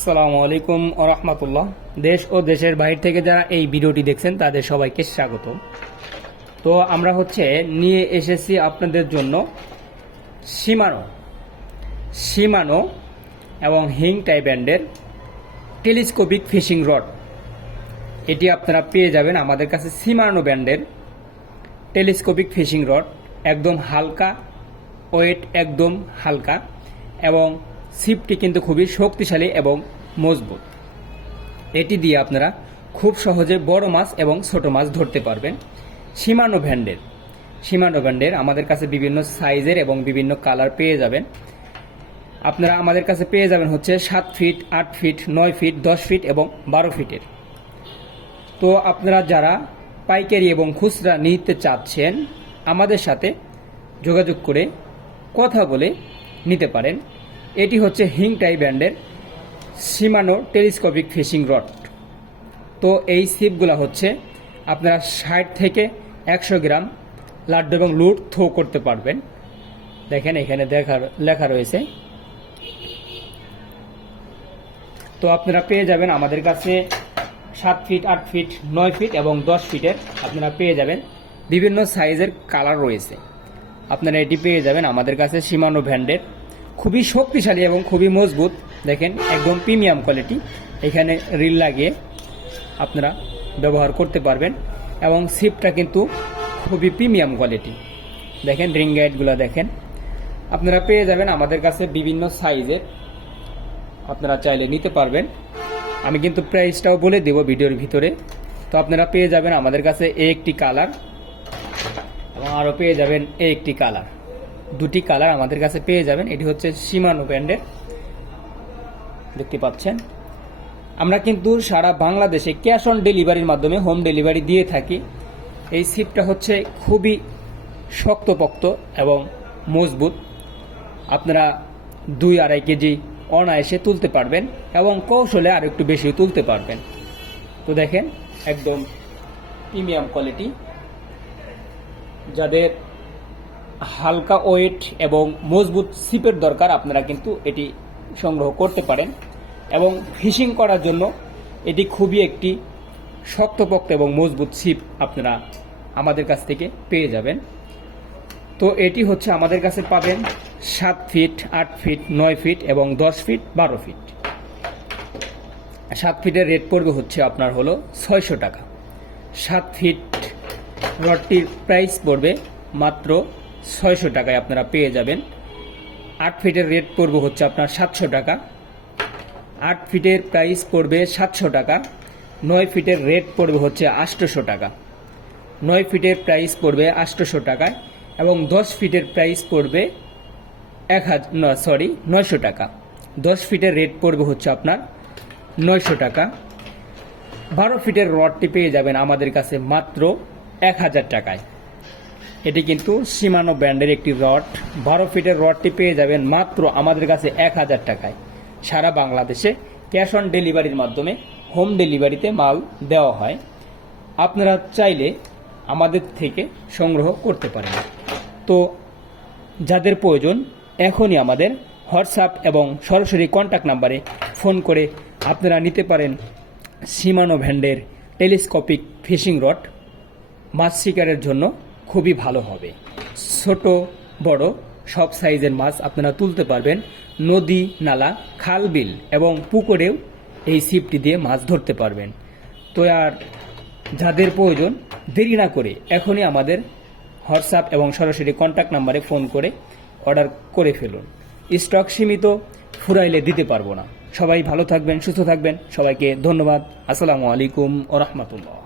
আসসালামু আলাইকুম রহমতুল্লাহ। দেশ ও দেশের বাইরে থেকে যারা এই ভিডিওটি দেখছেন, তাদের সবাইকে স্বাগত। তো আমরা হচ্ছে নিয়ে এসেছি আপনাদের জন্য সীমানো সীমানো এবং হিং টাই ব্যান্ডের টেলিস্কোপিক ফিশিং রড এটি আপনারা পেয়ে যাবেন আমাদের কাছে সীমানো ব্যান্ডের টেলিস্কোপিক ফিশিং রড একদম হালকা ওয়েট একদম হালকা এবং সিপটি কিন্তু খুবই শক্তিশালী এবং মজবুত। এটি দিয়ে আপনারা খুব সহজে বড় মাছ এবং ছোট মাছ ধরতে পারবেন। সীমানো ভ্যান্ডের সীমানো ভ্যান্ডের আমাদের কাছে বিভিন্ন সাইজের এবং বিভিন্ন কালার পেয়ে যাবেন। আপনারা আমাদের কাছে পেয়ে যাবেন হচ্ছে সাত ফিট, আট ফিট, নয় ফিট, দশ ফিট এবং বারো ফিটের। তো আপনারা যারা পাইকারি এবং খুচরা নিতে চাচ্ছেন, আমাদের সাথে যোগাযোগ করে কথা বলে নিতে পারেন। এটি হচ্ছে হিং টাই ব্র্যান্ডের সীমানো টেলিস্কোপিক ফিশিং রড। তো এই সিপগুলো হচ্ছে আপনারা ষাট থেকে একশো গ্রাম লাড্ডু এবং লুট থো করতে পারবেন। দেখেন এখানে দেখা, লেখা রয়েছে। তো আপনারা পেয়ে যাবেন আমাদের কাছে সাত ফিট, আট ফিট, নয় ফিট এবং দশ ফিটের আপনারা পেয়ে যাবেন। বিভিন্ন সাইজের কালার রয়েছে। আপনারা এটি পেয়ে যাবেন আমাদের কাছে সীমানো ব্র্যান্ডের খুবই শক্তিশালী এবং খুবই মজবুত। দেখেন, একদম প্রিমিয়াম কোয়ালিটি। এখানে রিল লাগিয়ে আপনারা ব্যবহার করতে পারবেন এবং সিপটা কিন্তু খুবই প্রিমিয়াম কোয়ালিটি। দেখেন রিং গাইডগুলো দেখেন। আপনারা পেয়ে যাবেন আমাদের কাছে বিভিন্ন সাইজের। আপনারা চাইলে নিতে পারবেন। আমি কিন্তু প্রাইসটাও বলে দেব ভিডিওর ভিতরে। তো আপনারা পেয়ে যাবেন আমাদের কাছে এ একটি কালার এবং আরও পেয়ে যাবেন এ একটি কালার। দুটি কালার আমাদের কাছে পেয়ে যাবেন। এটি হচ্ছে সীমানো ব্র্যান্ডের দেখতে পাচ্ছেন? আমরা কিন্তু সারা বাংলাদেশে ক্যাশ অন ডেলিভারির মাধ্যমে হোম ডেলিভারি দিয়ে থাকি। এই সিপটা হচ্ছে খুবই শক্তপোক্ত এবং মজবুত। আপনারা দুই আড়াই কেজি অনায়াসে তুলতে পারবেন এবং কৌশলে আর একটু বেশি তুলতে পারবেন। তো দেখেন, একদম প্রিমিয়াম কোয়ালিটি যাদের হালকা ওয়েট এবং মজবুত সিপের দরকার, আপনারা কিন্তু এটি সংগ্রহ করতে পারেন। এবং ফিশিং করার জন্য এটি খুবই একটি শক্তপোক্ত এবং মজবুত সিপ আপনারা আমাদের কাছ থেকে পেয়ে যাবেন। তো এটি হচ্ছে আমাদের কাছে পাবেন সাত ফিট, আট ফিট, নয় ফিট এবং দশ ফিট, বারো ফিট। সাত ফিটের রেট পড়বে হচ্ছে আপনার হলো ছয়শো টাকা। সাত ফিট রডটির প্রাইস পড়বে মাত্র ছয়শো টাকায় আপনারা পেয়ে যাবেন। আট ফিটের রেট পড়বে হচ্ছে আপনার সাতশো টাকা। আট ফিটের প্রাইস পড়বে সাতশো টাকা। নয় ফিটের রেট পড়বে হচ্ছে আটশোশো টাকা। নয় ফিটের প্রাইস পড়বে আটশোশো টাকায় এবং দশ ফিটের প্রাইস পড়বে এক হাজার সরি নয়শো টাকা। দশ ফিটের রেট পড়বে হচ্ছে আপনার নয়শো টাকা। বারো ফিটের রডটি পেয়ে যাবেন আমাদের কাছে মাত্র এক হাজার টাকায়। এটি কিন্তু সীমানো ব্র্যান্ডের একটি রড। বারো ফিটের রডটি পেয়ে যাবেন মাত্র আমাদের কাছে এক হাজার টাকায়। সারা বাংলাদেশে ক্যাশ অন ডেলিভারির মাধ্যমে হোম ডেলিভারিতে মাল দেওয়া হয়। আপনারা চাইলে আমাদের থেকে সংগ্রহ করতে পারেন। তো যাদের প্রয়োজন, এখনই আমাদের হোয়াটসঅ্যাপ এবং সরাসরি কন্ট্যাক্ট নাম্বারে ফোন করে আপনারা নিতে পারেন সীমানো ভ্যান্ডের টেলিস্কোপিক ফিশিং রড। মাছ শিকারের জন্য খুবই ভালো হবে। ছোট, বড়, সব সাইজের মাছ আপনারা তুলতে পারবেন। নদী, নালা, খাল, বিল এবং পুকুরেও এই সিপটি দিয়ে মাছ ধরতে পারবেন। তো আর যাদের প্রয়োজন, দেরি না করে এখনই আমাদের হোয়াটসঅ্যাপ এবং সরাসরি কন্ট্যাক্ট নাম্বারে ফোন করে অর্ডার করে ফেলুন। স্টক সীমিত, ফুরাইলে দিতে পারব না। সবাই ভালো থাকবেন, সুস্থ থাকবেন। সবাইকে ধন্যবাদ। আসসালামু আলাইকুম ও রহমতুল্লাহ।